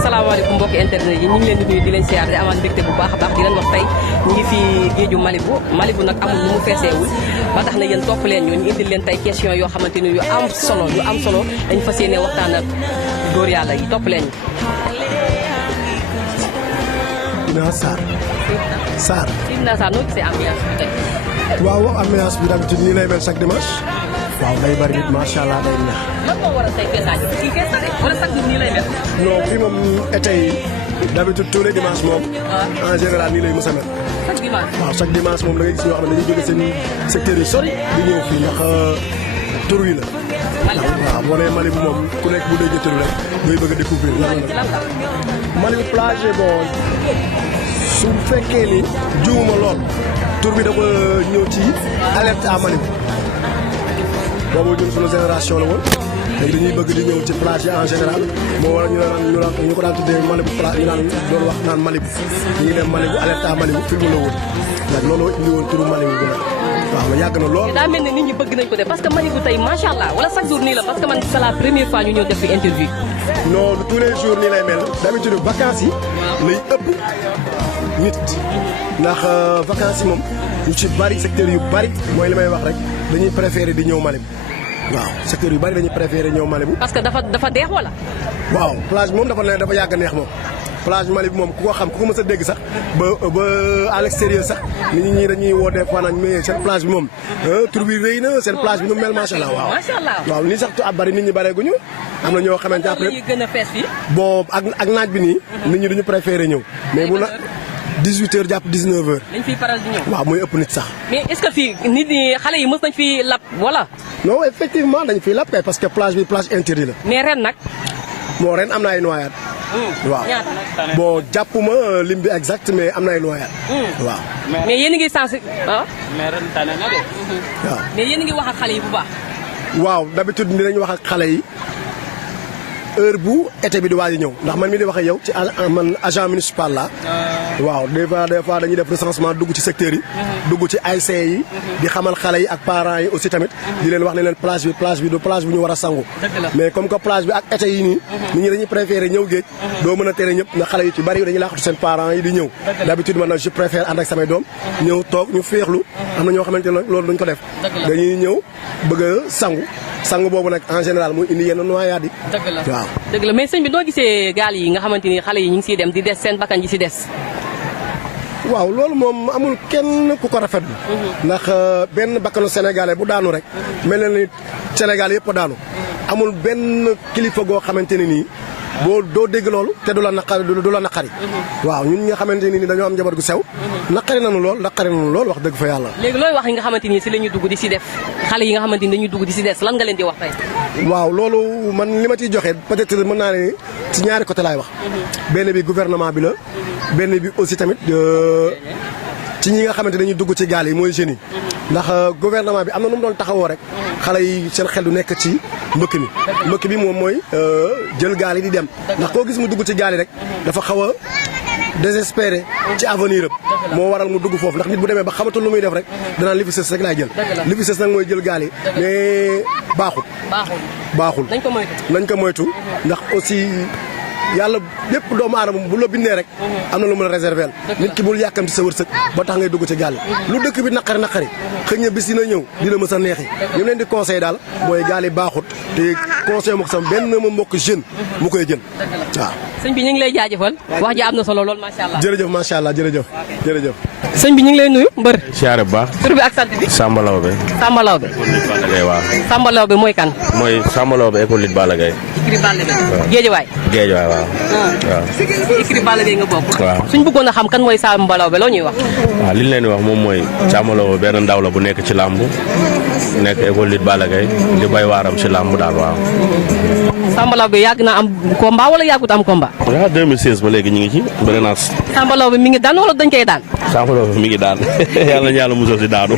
asalaamaaleykum mbokki internet yi ñu ngi leen di nuyu di leen siyaar di amaat mbégte bu baax a baax di leen wax tey ñu ngi fii géeju Malibu nag amul nu mu feeseewul ba tax na yéen topp leen ñu indil leen tey question yoo xamante ni yu am solo dañ fas yéene waxtaan ak góor yàlla yi topp leen Sidna Sarr noo gisee ambiance bi tey. waaw ambiance bi d'habitude nii lay mel chaque dimanche waaw day bari nit macha allah day neex. lan moo waral tey feesaay bi fii fees na de wala chaque jour nii lay mel. non fii moom été yi d'habitude tous les dimanches moom. en général nii lay mës a mel. chaque dimanche. waaw chaque dimanche moom da ngay gis ñoo xam ne dañuy jóge seen secteurs yi sori di ñëw fii ndax tur wi la. waaw boo nee Malibu moom ku nekk bu dee tur rek ngay bëgg a découvrir lan la. Malibu plage bon su fekkee ni juuma lool tur bi dafa ñëw ci alerte à Malibu boobu ñun suñu génération la woon léegi dañuy bëgg di ñëw ci plage yi en général moo waral ñu ko daan tuddee Malibu plage ñu naan doon wax naan Malibu ñu ngi dem Malibu alerte à Malibu film la woon nag looloo indi woon turu Malibu bi nag waaw yàgg na lool. daa mel ne nit ñi bëgg nañ ko def parce que Malibu tey macha allah wala chaque jour nii la parce que man c'est la première fois ñu ñëw def fi interview. non tous les jours nii lay mel d'habitude vacances yi lay ëpp nit ndax vacances yi moom ñu ci bari secteur yu bari mooy li may wax rek dañuy préférer di ñëw Malibu waaw secteur yu bari dañuy préférer ñëw Malibu. parce que dafa deex wala. waaw plage moom dafa yàgg a neex moom plage Malibu moom ku ko xam ku ko mës a dégg sax ba à l'extérieur sax nit ñi dañuy woo des fois nag mais seen plage bi moom tur bi rëy na seen plage bi nu mel macha allah waaw. macha allah waaw nii sax ab bari nit ñi bareeguñu am na ñoo xamante après gën a fees fii. bon ak naaj bi nii. nit ñi duñu préféré ñëw. mais bu na 18h jàpp 19h. dañ fiy faral di ñëw. waaw mooy ëpp nit sax. mais est-ce que fii nit ñi xale yi mës nañ fi lap wala. non effectivement dañ fiy lap kay parce que plage bi plage interdit la. mais ren nag. bon ren am na ay noyade. waaw bon jàppuma lim bi exact mais am na ay noyade. waaw. mais yéen a ngi sens ah. mais ren tane na de. waaw mais yéen a ngi wax ak xale yi bu baax. waaw d'habitude dinañ wax ak xale yi heure bu été bi di waaj a ñëw ndax man mi di wax ak yow ci man agent municipal la waaw des fois dañuy def recensement dugg ci secteurs yi. dugg ci ASC yi. di xamal xale yi ak parents yi aussi tamit. di leen wax ne leen plage bi du plage bu ñu war a sangu. mais comme que plage bi ak été yi nii. nit ñi dañuy préférer ñëw géej. doo mën a tere ñëpp ndax xale yi ci bari dañuy laaxatu seen parents yi di ñëw. d'habitude man nag je préfère ànd ak samay doom. ñëw toog ñu féexlu am na ñoo xamante ne loolu duñ ko def. dañuy ñëw bëgg a sangu boobu nag en général muy indi yenn noyade yi. waaw dëgg la mais sëñ bi noo gisee gaal yi nga xamante ni xale yi ñu ngi siy dem di des seen bakkan ji si des. waaw loolu moom amul kenn ku ko rafetlu. ndax benn bakkanu sénégalais bu daanu rek. mel na ni Sénégal yëpp a daanu. amul benn kilifa goo xamante ne nii boo doo dégg loolu te du la naqari. waaw ñun ñi nga xamante ne nii dañoo am njaboot gu sew. naqari nañu lool wax dëgg fa yàlla. léegi looy wax yi nga xamante ni si la ñuy dugg di si def xale yi nga xamante ni dañuy dugg di si des lan nga leen di wax tey. waaw loolu man li ma ciy joxe peut-être mën naa ne ci ñaari côté laay wax. benn bi gouvernement bi la. benn bi aussi tamit ci ñi nga xamante dañuy dugg ci gaal yi mooy jeunes yi. ndax gouvernement bi am na nu mu doon taxawoo rek. xale yi seen xel du nekk ci mbëkk bi moom mooy jël gaal yi di dem. ndax koo gis mu dugg ci gaal yi rek dafa xaw a désespéré ci avenir am moo waral mu dugg foofu ndax nit bu demee ba xamatul lu muy def rek danaan li fi sës rek laay jël. li fi sës nag mooy jël gaal yi mais baaxul. nañ ko moytu ndax aussi. yàlla bépp doomu aadama bu la bindee rek am na lu mu la réserver nit ki bul yàkkamti sa wërsëg ba tax ngay dugg ci gaal lu dëkk bi naqari xëy na bis dina ñëw dina mës a neexi ñu leen di conseil daal mooy gaal yi baaxut te conseil ma ko sama benn ma mbokk jeune mu koy jël waaw. sëñ bi ñu ngi lay jaajëfal wax ji am na solo lool macha allah. jërëjëf macha allah jërëjëf. sëñ bi ñu ngi lay nuyu mbër. siyaare bu baax. tur bi ak sant bi. Samba Lawbe. Samba Lawbe. waaw. Samba Lawbe mooy kan. mooy Samba Lawbe école Lit Balla Gaye. Ikri Balla Gaye. Géejawaay. Géejawaay waaw. waaw. Ikri Balla Gaye nga bokk. waaw suñ bëggoon a xam kan mooy Samba Lawbe loo ñuy wax. waaw li ñu leen di wax moom mooy Samba Lawbe benn ndaw la bu nekk ci làmb nekk école Lit Balla Gaye di bay waaram ci làmb daal waaw. Samba Lawbe yàgg na am combat wala yàggut am combat. waaw 2016 ba léegi ñu ngi ci bëri naa. Samba Lawbe mi ngi daan wala dañ koy daan. Samba Lawbe mi ngi daan yàlla nañu yàlla musal si daanu.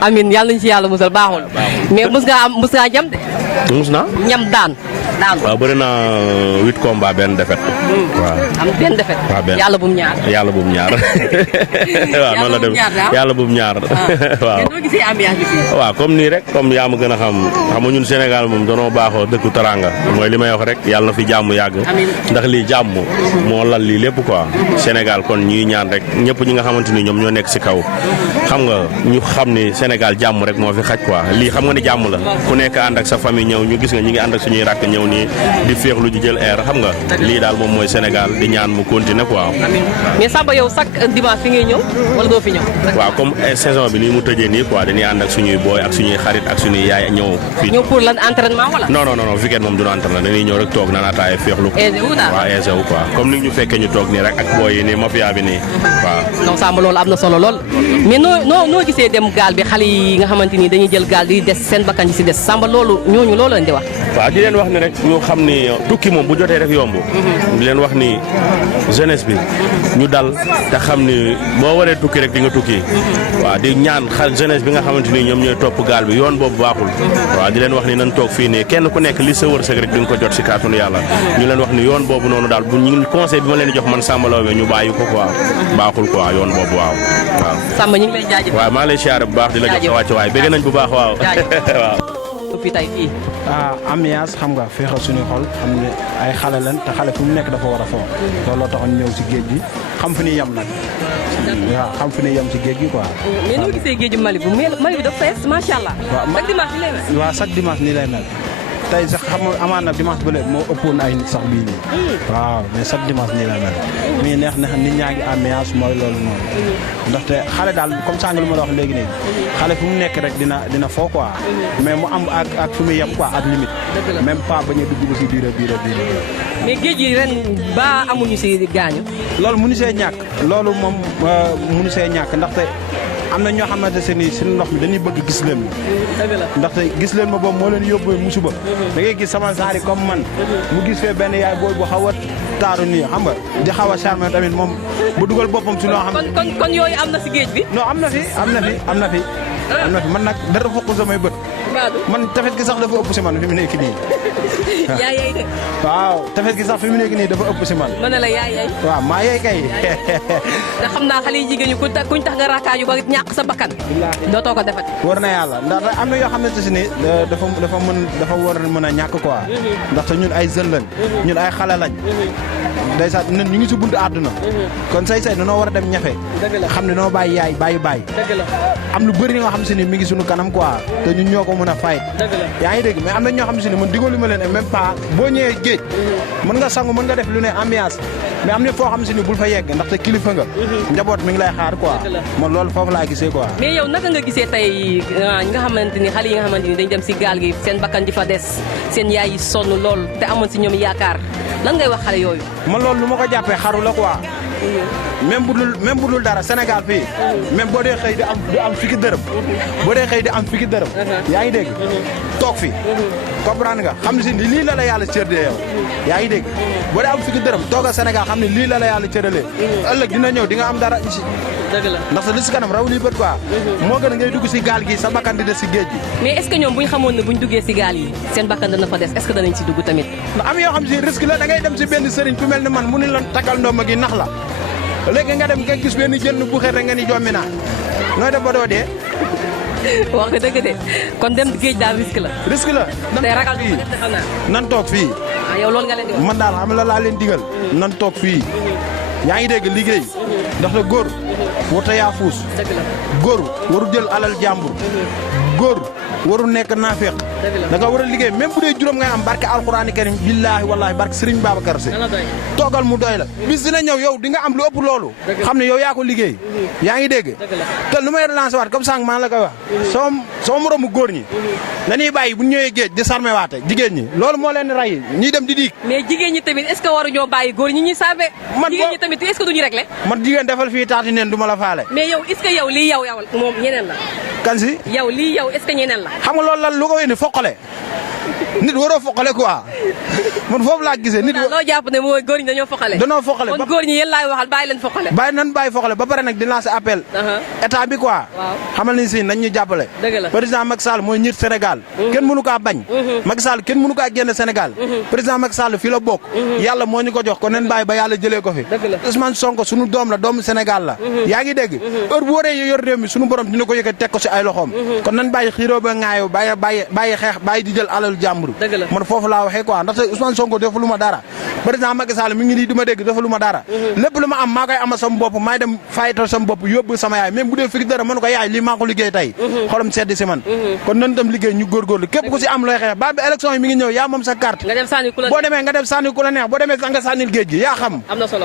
amiin yàlla nañu si yàlla musal baaxul. mais mës ngaa jam de. mus naa. ñam daan. waaw bëri na 8 combats benn défaite. waaw am benn défaite. waaw benn yàlla bu mu ñaar. yàlla bu mu ñaar. waaw noonu la dem yàlla bu mu ñaar. waaw mais noo gisee ambiance bi fii. waaw comme nii rek comme yaa ma gën a xam ñun Sénégal moom danoo baaxoo dëkku taranga mooy li may wax rek yàlla na fi jàmm yàgg. ndax lii jàmm moo lal lii lépp quoi. Sénégal kon ñuy ñaan rek ñëpp ñi nga xamante ni ñoom ñoo nekk si kaw xam nga ñu xam ni Sénégal jàmm rek moo fi xaj quoi lii xam nga ni jàmm la ku nekk ànd ak sa famille ñëw ñu gis nga ñi ngi ànd ak suñuy rakk ñëw nii di féexlu ji jël air xam nga lii daal moom mooy Sénégal di ñaan mu continuer quoi. mais Samba yow chaque dimanche fi ngay ñëw wala doo fi ñëw. waaw comme saison bi nii mu tëjee nii quoi dañuy ànd ak suñuy booy ak suñuy xarit ak suñuy yaay ñëw fii. ñëw pour lan entraînement wala. non weekend moom du ñu entraînement dañuy ñëw rek toog naan ataaya féexlu. waaw aisé wu quoi comme ni ñu fekkee ñu toog nii rek ak booy yi nii mafia bi nii waaw. non Samba loolu am na solo lool mais noo gisee dem gaal bi xale yi nga xamante ni dañuy jël gaal di des seen bakkan di si des Samba ñooñu loolu lañ di wax. waaw di leen wax ni rek ñu xam ni tukki moom bu jotee rek yomb. di leen wax ni jeunesse bi ñu dal te xam ni boo waree tukki rek di nga tukki. waaw di ñaan jeunesse bi nga xamante ni ñoom ñooy topp gaal bi yoon boobu baaxul. waaw di leen wax ni nañ toog fii nii kenn ku nekk li sa wërsëg rek di nga ko jot si kàttanu yàlla. ñu leen wax ni yoon boobu noonu daal bu ñu conseil bi ma leen di jox man Samba Laobé ñu bàyyi ko quoi baaxul quoi yoon boobu waaw. Samba ñu ngi lay jaajëfal. waaw maa lay siyaare bu baax di la jox sa wàcc waay bëgg nañ bu baax waaw. waaw. fii tey fii. ambiance xam nga féexal suñu xol xam ne ay xale lan te xale fu mu nekk dafa war a foo looloo taxoon ñëw si géej gi xam fu ñuy yem nag. waaw xam fu ñuy yem si géej gi quoi. mais noo gisee géeju Mali bu Mali bi dafa fees macha allah. chaque dimanche nii lay mel. waaw chaque dimanche nii lay mel. tey sax xam nga amaan na dimanche bële moo ëppoon ay nit sax bii nii. waaw mais chaque dimanche nii lay mel. mii neex na nit ñaa ngi ambiance mooy loolu noonu. ndaxte xale daal comme sànq lu ma la wax léegi nii xale fu mu nekk rek dina foo quoi. mais mu am ak fu muy yem quoi ak limite. même pas bañ a dugg si biir. mais géej gi ren ba amuñu si gaañu. loolu mënu see ñàkk. loolu moom mënu see ñàkk ndaxte. am na ñoo xamante ne nii suñu ndox mi dañuy bëgg gis leen ma. ndaxte gis leen ma boobu moo leen yóbbu musiba. da ngay gis sama saari comme man. mu gis fee benn yaay booy bu xaw a taaru nii xam nga di xaw a charmé tamit moom bu dugal boppam si loo xam. kon yooyu am na si géej bi. non am na fi man nag dara fokk samay bët. man tefet gi sax dafa ëpp si man fi mu nekk nii. yaay de. waaw tefet gi sax fi mu nekk nii dafa ëpp si man. ma ne la yaay. waaw maa yaay kay. te xam naa xale yi jigéen ñi kuñ tax nga raakaaju ba ñàkk sa bakkan. dootoo ko defati. war na yàlla ndax am na yoo xamante si ni dafa war a mën a ñàkk quoi. ndaxte ñun ay jeunes lañ. ñun ay xale lañ. ndeysaan ñun ñu ngi si buntu àdduna. kon say dañoo war a dem ñafe. xam ne noo bàyyi yaay bàyyi. am lu bëri nga xam si ni mi ngi suñu kanam quoi te ñun ñoo ko mën a fay. yaa ngi dégg mais am na ñoo xam si ni man digalu ma leen même pas boo ñëwee géej. mën nga sangu mën nga def lu ne ambiance mais am na foo xam si ni bul fa yegg ndaxte kilifa nga. njaboot mi ngi lay xaar quoi. man loolu foofu laa gisee quoi. mais yow naka nga gisee tey ñi nga xamante ni xale yi nga xamante ni dañ dem si gaal gi seen bakkan di fa des seen yaay yi sonn lool te amoon si ñoom yaakaar lan ngay wax xale yooyu. man loolu lu ma ko jàppee xaru la quoi. même bu dul dara Sénégal fii. même boo dee xëy di am fukki dërëm. boo dee xëy di am fukki dërëm. yaa ngi dégg toog fi. comprendre nga xam ne si lii la yàlla cëralee yow. yaa ngi dégg boo dee am fukki dërëm toog a Sénégal xam ne lii la yàlla cëralee. ëllëg dina ñëw di nga am dara ici. dëgg la ndax sa li si kanam raw lii bët quoi. moo gën a ngay dugg si gaal gi sa bakkan di des si géej gi. mais est ce que ñoom bu ñu xamoon ne bu ñu duggee si gaal yi seen bakkan dana fa des est ce que danañ si dugg tamit. ndax am yoo xam si risque la da ngay dem si benn sëriñ ku mel ni man mu ni la takkal ndomba gi nax la léegi nga dem nga gis benn jël bu xeet rek nga ni jommi naa nooy def ba doo dee. wax nga dëgg de kon dem géej daal risque la. risque la. tey ragal fii nan toog fii. yow loolu nga leen di wax. man daal xam la laa leen digal. nan toog fii. yaa ngi dégg liggéey. ndax la góor warut yaa fuus. dëgg la góor waru jël alal jàmbur. góor waru nekk naafeq. da nga war a liggéey même bu dee juróom ngay am barke alxuraani karim billaahi wallaahi barke Serigne Babacar Sy. toogal mu doy la. bis dina ñëw yow di nga am lu ëpp loolu. xam ne yow yaa ko liggéey. yaa ngi dégg. te lu may relancer waat comme sànq maa la koy wax. soo moromu góor ñi. dañuy bàyyi bu ñëwee géej di sarme waate jigéen ñi loolu moo leen di rey ñuy dem di diig. mais jigéen ñi tamit est ce que waruñoo bàyyi góor ñi ñuy sarme. jigéen ñi tamit est ce que duñu réglé. man jigéen defal fii taati neen du ma la faale. mais yow est ce que yow lii yow moom ñeneen la. kan si. yow lii yow est ce que ñeneen la. xam nga loolu lan lu ko indi foqale nit waroo foqale quoi man foofu laa gisee nit. loo jàpp ne mooy góor ñi dañoo foqale. danoo foqale kon góor ñi yéen laay waxal bàyyi leen foqale. bàyyi foqale ba pare nag di lancer appel. état bi quoi. xamal ni si nañ ñu jàppale. dëgg la président Macky Sall mooy ñiit Sénégal. kenn mënu kaa bañ. Macky Sall kenn mënu kaa génn Sénégal. président Macky Sall fi la bokk. yàlla moo ñu ko jox ko nen bàyyi ba yàlla jëlee ko fi. Ousmane Sonko sunu doom la doomu Sénégal la. yaa ngi dégg. heure bu waree yor réew mi sunu borom dina ko yëkkati teg ko si ay loxoom. kon nañ bàyyi xiiroo ba ŋaayoo bàyyi xeex bàyyi di jël alalu jàmbur. man foofu laa waxee quoi ndaxte Ousmane Sonko defu lu ma dara président Macky Sall mi ngi nii du ma dégg defu lu ma dara lépp lu ma am maa koy ama sama bopp maay dem fayital sama bopp yóbbu sama yaay même bu dee fii dara mënu ko yaay lii maa ko liggéey tey xolam seddi si man kon nan dem liggéey ñu góorgóorlu képp ku si am looy xeex ba élection yi mi ngi ñëw yaa moom sa carte boo demee nga dem sànni ku la neex boo demee nga sànnil géej gi yaa xam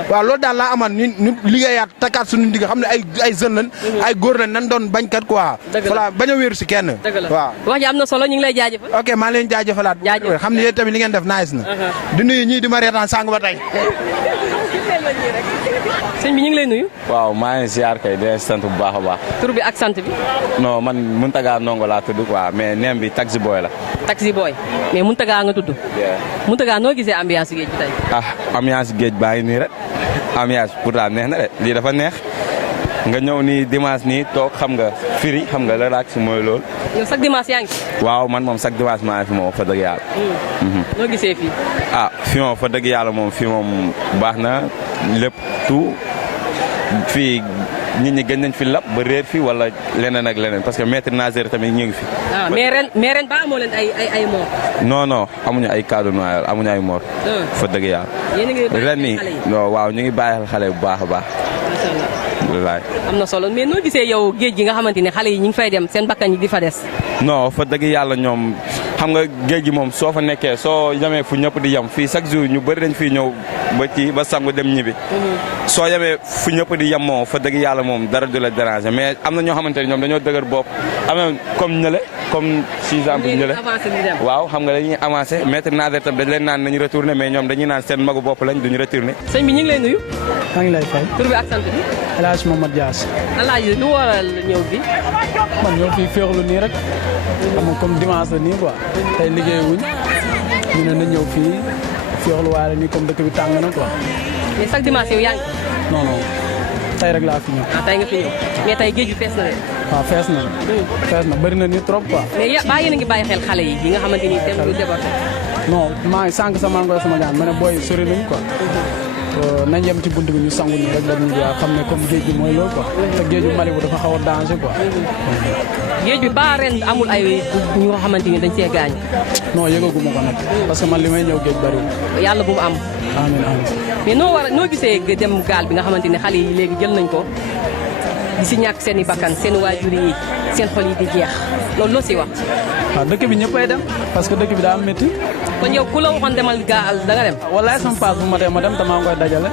waaw loolu daal laa aman ñu liggéeyaat takkaat suñu ndigg xam ne ay jeunes lañ ay góor lañ nan doon bañkat quoi voilà bañ a wéeru si kenn waaw wax ji am na solo ñu ngi lay jaajëfal ok maa leen jaajëfalaat xam ne yéen tamit li ngeen def nice na di nuyu ñii di ma reetaan sàng ba tey sëñ bi ñu ngi lay nuyu waaw maa ngi ziar kay di sant bu baax a baax tur bi ak sant bi non man Mountaga Ndongo laa tudd quoi mais neem bi taxi boy la taxi boy mais Mountaga nga tudd Mountaga noo gisee ambiance géej bi tey ambiance géej baa ngi nii rek ambiance pourtant neex na de lii dafa neex nga ñëw nii dimanche nii toog xam nga firi xam nga la raak si mooy loolu yow chaque dimanche yaa ngi waaw man moom chaque dimanche maa ngi fi moom fa dëgg yàlla noo gisee fii fii moom fa dëgg yàlla moom fii moom baax na lépp tout fii nit ñi gën nañ fi lap ba réer fi wala leneen ak leneen parce que maître nageur tamit ñu ngi fi mais ren ba amoo leen ay mort non amuñu ay cas de noyade amuñu ay mort fa dëgg yàlla ren nii non waaw ñu ngi bàyyi xale bu baax a baax am na solo mais noo gisee yow géej gi nga xamante ne xale yi ñu ngi fay dem seen bakkan yi di fa des non fa dëgg yàlla ñoom xam nga géej gi moom soo fa nekkee soo yemee fu ñëpp di yem fii chaque jour ñu bëri dañ fii ñëw ba sangu dem ñibbi soo yemee fu ñëpp di yem moom fa dëgg yàlla moom dara du la déranger mais am na ñoo xamante ne ñoom dañoo dëgër bopp am na comme ñële comme si exemple ñële waaw xam nga dañuy avancé maître nageur tam dañ leen naan nañu retourné mais ñoom dañuy naan seen magu bopp lañ duñu retourné sëñ bi ñu ngi lay nuyu maa ngi lay fay tur bi ak sant bi El Hadj Mohamed Dias El Hadj lu waral ñëw bi man ñoo fii féexlu nii rek xam nga comme dimanche la nii quoi tey liggéey wuñ ñu ne na ñëw fii féexlu waale nii comme dëkk bi tàng na quoi mais chaque dimanche yow yaa ngi non tey rek laa fi ñëw tey nga fi ñëw mais tey géej bi fees na de waaw fees na bëri na ni trop quoi mais baa yéen a ngi bàyyi xel xale yi nga xamante ni dem du débarqué non maa ngi sànq sama ngoy sama gaan ma ne booy sori nañ quoi nañ yem ci bunt bi ñu sangu ñu rek la ñu xam ne comme géej gi mooy loolu quoi te géeju Mali bu dafa xaw a danger quoi géej bi ba ren amul ay ñu nga xamante ni dañ see gaañ non yëgaguma ko nag parce que man li may ñëw géej bariwul yàlla bu mu am amiin mais noo gisee dem gaal bi nga xamante ni xale yi léegi jël nañ ko di si ñàkk seen i bakkan seen waajur yi seen xol yi di jeex loolu loo si wax waaw dëkk bi ñëppay dem parce que dëkk bi daa métti kon yow ku la waxoon demal gaal da nga dem wallaay sama paas bu ma tee ma dem te maa ngi koy dajale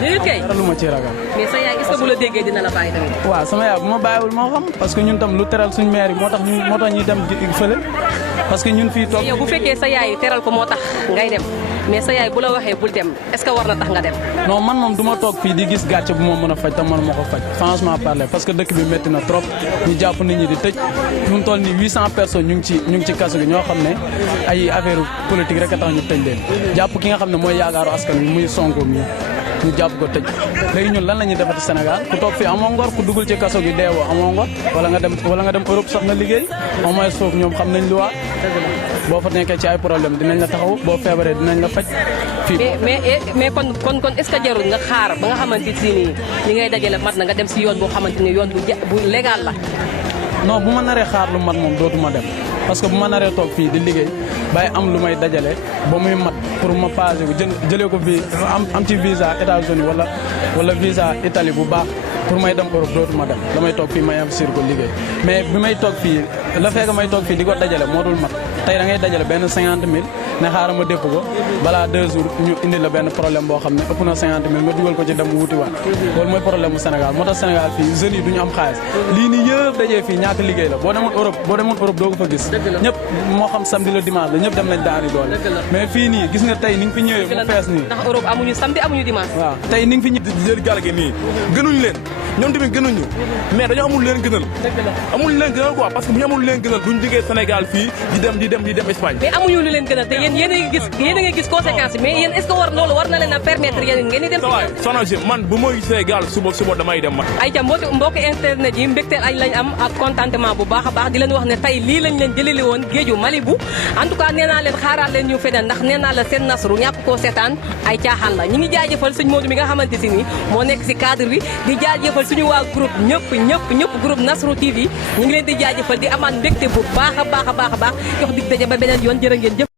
déedéet kay dara lu ma ci ragal mais sa yaay est-ce que bu la déggee dina la bàyyi tamit waaw sama yaay bu ma bàyyiwul moo xam parce que ñun tam lu teral suñ maire yi moo tax ñuy dem fële parce que ñun fii toog yow bu fekkee sa yaay teral ko moo tax ngay dem mais sa yaay bu la waxee bul dem est-ce que war na tax nga dem non man moom du ma toog fii di gis gàcce bu ma mën a faj te man ma ko faj franchement parler parce que dëkk bi métti na trop ñu jàpp nit ñi di tëj ñu toll ni 800 personnes ñu ngi ci kaso gi ñoo xam ne ay affaire politique rek a tax ñu tëj leen jàpp ki nga xam ne mooy yaakaaru askan wi muy Sonko mi ñu jàpp ko tëj léegi ñun lan la ñuy defati Sénégal ku toog fii amoo ngor ku dugal ci kaso gi deewoo amoo ngor wala nga dem Europe sax nga liggéey au moins foofu ñoom xam nañ lu waa boo fa nekkee ci ay problème dinañ la taxaw boo feebaree dinañ la faj fii mais kon est-ce que jarul nga xaar ba nga xamante si nii li ngay dajale mat na nga dem si yoon boo xamante ni yoon bu légal la non bu ma naree xaar lu mat moom dootuma dem parce que bu ma naree toog fii di liggéey bàyyi am lu may dajale ba muy mat pour ma passé ko jëlee ko fii am ci visa États-Unis wala visa Italie bu baax pour may dem Europe dootuma dem damay toog fii may investir ko liggéey mais bi may toog fii la fekk may toog fii di ko dajale moo dul mat tey da ngay dajale benn 50 000 ne xaaral ma dépp ko balaa 2 jours ñu indi la benn problème boo xam ne ëpp na 50 000 nga dugal ko ci dem wuti waat loolu mooy problème mu Sénégal moo tax Sénégal fii jeunes yi du ñu am xaalis lii nii yëpp dajee fii ñaata liggéey la boo demoon Europe doo ko fa gis ñëpp moo xam samedi la dimanche la ñëpp dem nañ daani doole mais fii nii gis nga tey ni nga fi ñëwee mu fees nii ndax Europe amuñu samedi amuñu dimanche waaw tey ni nga fi di jël gaal gi nii gënuñ leen ñoom tamit gënuñu mais dañoo amul leen gënal amul leen gënal quoi parce que bu ñu amul leen gënal duñ jógee Sénégal fii di dem Espagne. mais amuñu lu leen gënal te yéen a ngi gis conséquences yi mais yéen est-ce que loolu war na leen a permettre yéen ngeen di dem. waay soxna si man bu ma gisee gaal suba damay dem man. ayca mbokk internet yi mbégteel añ lañ am ak contentement bu baax a baax di leen wax ne tey lii lañ leen jëleli woon géeju Malibu en tout cas nee naa leen xaaraat leen ñu feneen ndax nee naa la seen nasru ñàkk koo seetaan ay caaxaan la ñi ngi jaajëfal sëñ Modou mi nga xamante si ni moo nekk si cadre bi di jaajëfal suñu waa groupe ñëpp groupe Nasru TV ñu ngi leen di jaajëfal di amaat mbégte bu baax a baax jox dig daje ba beneen yoon jërë ngeen jëf